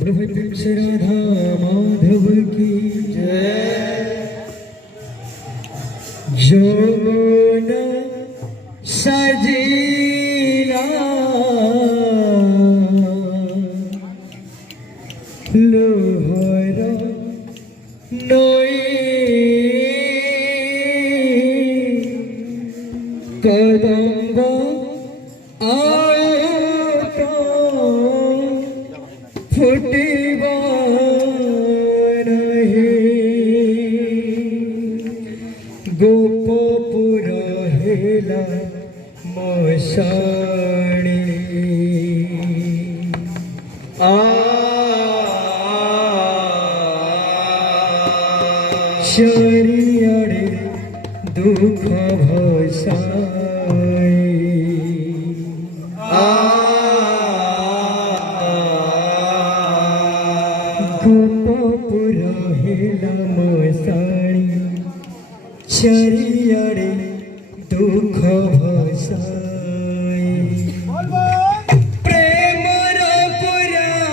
प्रभु श्री राधा माधव की जय। यमुना सजीला लोहर नई कदम्ब फुटिबा गोपपुर हेला मशाणी शरीरे दुख भसाई गोपपुर हेला मशाणी शरीरे दुख भसाई प्रेमर पुराण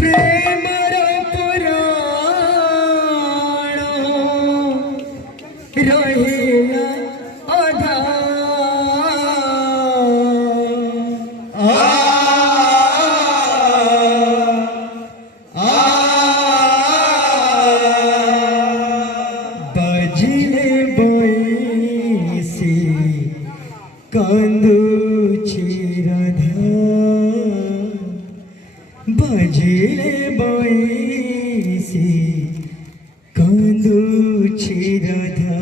प्रेमर पुराण रहिया अधा कांदूची राधा बजिले बैसी कांदूची राधा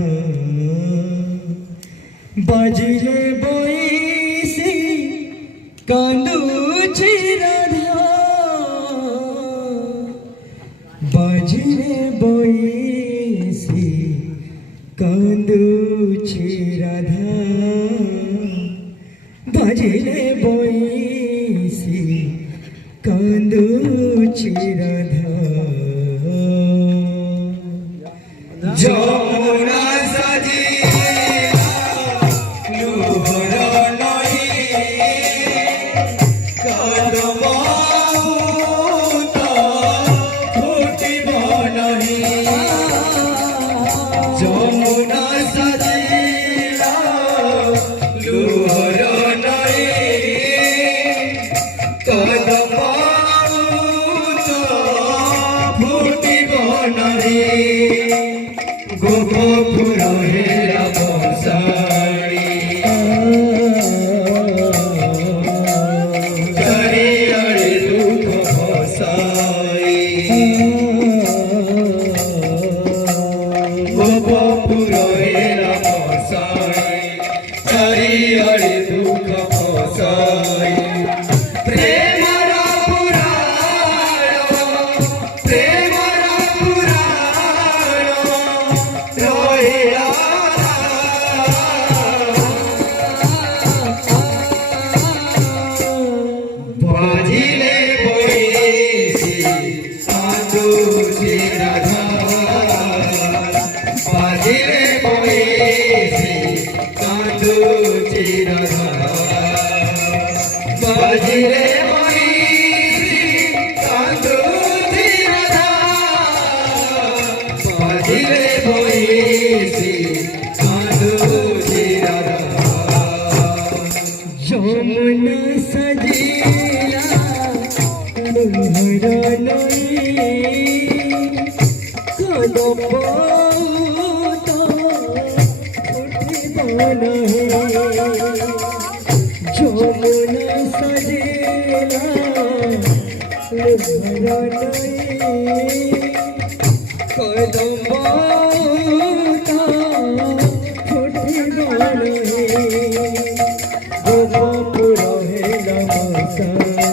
बजिले बैसी कांदूची राधा बजिले बैसी कांदूची राधा बजिले बैसी कांदूची राधा यमुना सजीला लोहर नई कदम्ब फुटिबा नहीं यमुना सजीला लोहर कदम्ब फुटिबा नहीं गोपपुर हेला मशाणी शरीरे दुख भसाई गोपपुर हेला मशाणी शरीरे दुख भसाई प्रेमर पुराण प्रेमर पुराण रहिया बजिले बैसी कांदूची राधा बजिले बैसी कांदूची राधा बजिले बैसी कांदूची राधा बजिले बैसी कांदूची राधा यमुना सजीला लोहर नई कदम्ब फुटिबा नहीं यमुना सजीला लोहर नई कदम्ब फुटिबा नहीं गोपपुर हेला मशाणी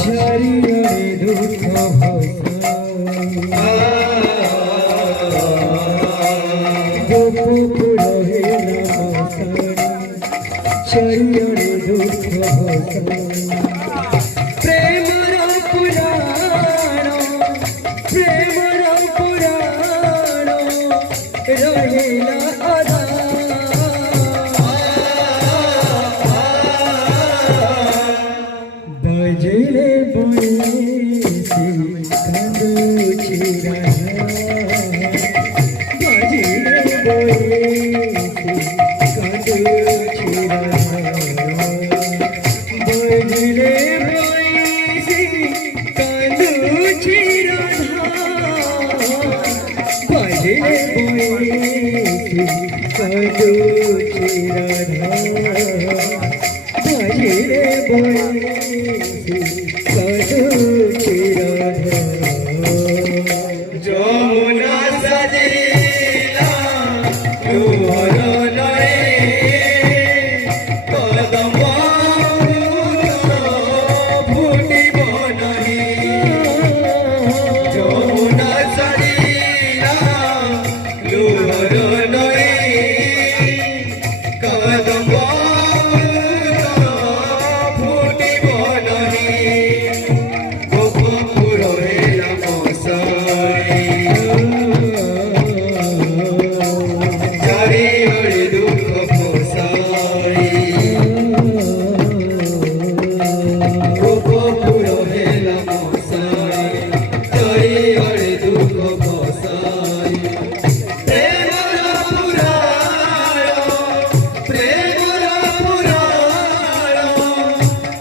शरीरे दुख भसाई गोपपुर हेला मशाणी शरीरे दुख भसाई प्रेमर पुराण बजले बंसी कांदुची राधा बजले बंसी कांदुची राधा बजले बंसी कांदुची राधा बजले बंसी कांदुची राधा बजले बंसी कांदुची राधा যমুনা সাজিলা লোহর নয়ে কদম ফুটিব নহি যমুনা সাজিলা লোহর নয়ে কদম ফুটিব নহি গোপপুর হেলা মশাই চারি ওরে দুঃখ পোষাই গোপপুর হেলা মশাই চারি ওরে দুঃখ পোষাই প্রেমর পুরাণ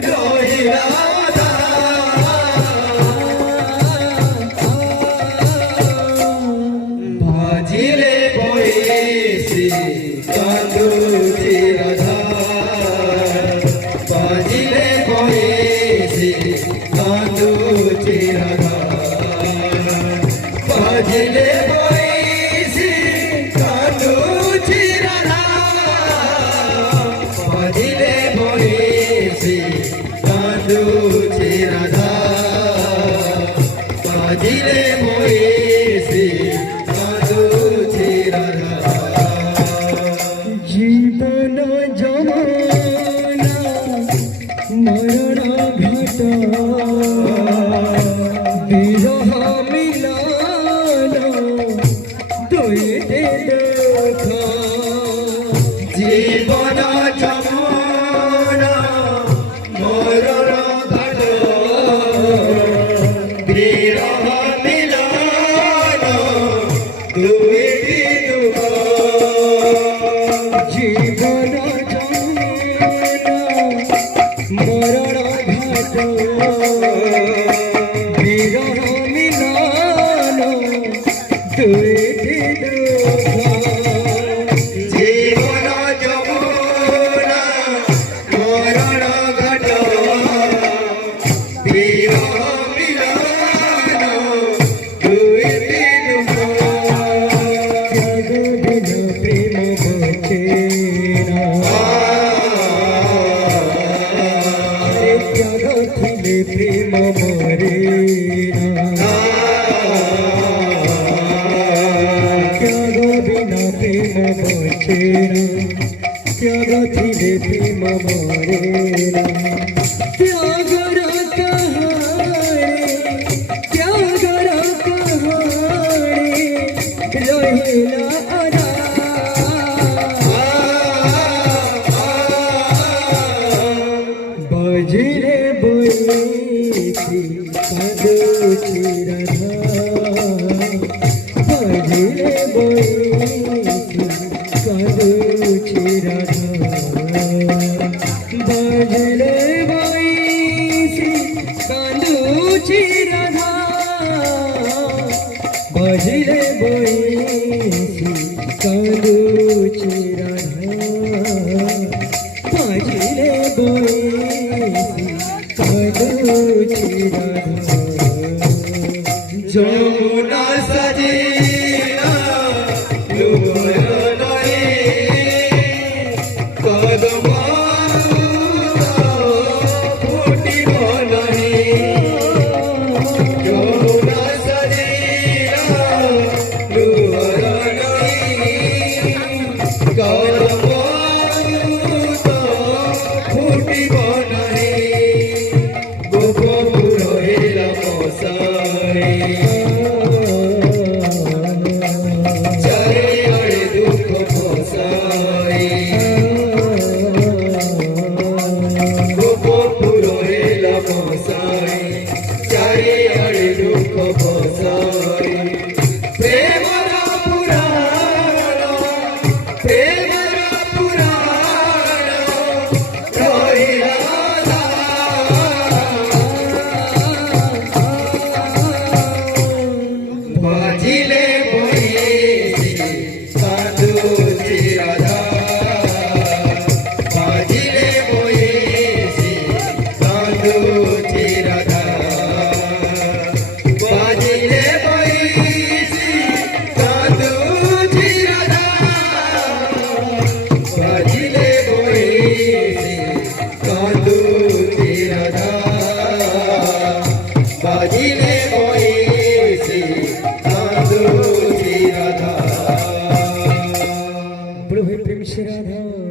রহিলা বাজিলে বয়েসে কান্দুচি রাধা বাজিলে বয়েসে কান্দুচি রাধা বাজিলে বয়েসে কান্দুচি রাধা বাজিলে বয়েসে কান্দুচি রাধা বাজিলে বয়েসে কান্দুচি রাধা জীবন যমুনা মরণ ঘাট বিরহ মিলন দুইতে দুঃখ জীবন যমুনা মরণ ঘাট বিরহ মিলন দুইটি দুঃখ জীবন যমুনা মরণ ঘাট বিরহ মিলন দুইটি দুঃখ জীবন যমুনা মরণ ঘাট বিরহ মিলন দুইটি দুঃখ জগদিন প্রেম বচেনা জগতিলে প্রেম মরেনা জগদিন প্রেম বচেনা জগতিলে প্রেম মরেনা ত্যাগর কাহারে ত্যাগর কাহারে রহিলা আরা বজরে বইছি কাঁদুচি রাধা বজরে বইছি কাঁদুচি রাধা বজরে বইছি কাঁদুচি রাধা বজরে বইছি কাঁদুচি রাধা বজরে বইছি কাঁদুচি রাধা যমুনা সাজিলা লোহর নয়ে কদম ফুটিব নহি যমুনা সাজিলা লোহর নয়ে কদম ফুটিব নহি গোপপুর হেলা মশাই সাজিলে বয়েছি কাঁদুছি রাধা প্রভু প্রেম সে রাধা